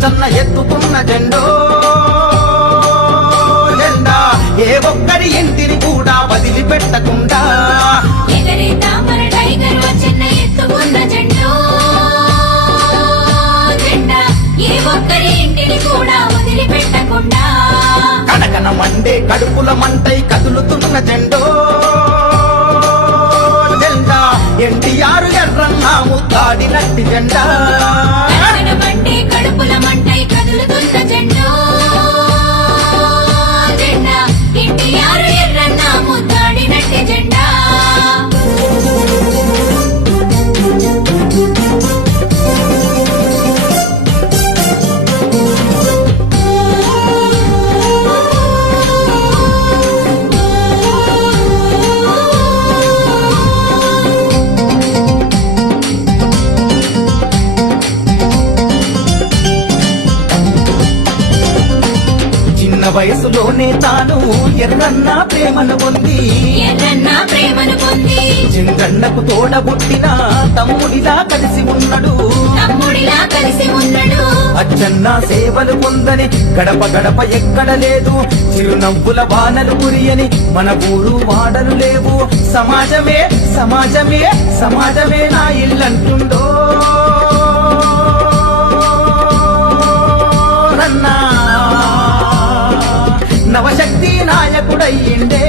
అచ్చన్న ఎత్తుకున్న జెండా ఏ ఒక్కరి ఇంటిని కూడా వదిలిపెట్టకుండా ఎగరేద్దాం మన టైగర్ అచ్చన్న ఎత్తుకున్న జెండా ఏ ఒక్కరి ఇంటిని కూడా వదిలిపెట్టకుండా కనకన మండే కడుపుల మంటై కదులుతున్న జెండా ఎన్టీఆర్ ఎర్రన్న ముద్దాడినట్టి జెండా మండే కడుపుల మంటై కదులుతున్న జెండా ఎన్టీఆర్ ఎర్రన్న ముద్దాడినట్టి జెండా వయసులోనే తాను ఎర్రన్న ప్రేమను పొంది చింగన్నకు తోడబుట్టిన తమ్ముడిలా కలిసి ఉన్నాడు అచ్చన్న సేవలు పొందని గడప గడప ఎక్కడ లేదు చిరునవ్వుల వానలు కురియని మన ఊరు వాడలు లేవు సమాజమే సమాజమే సమాజమే నా ఇల్లంటుండో నవశక్తి నాయకుడయ్యిండే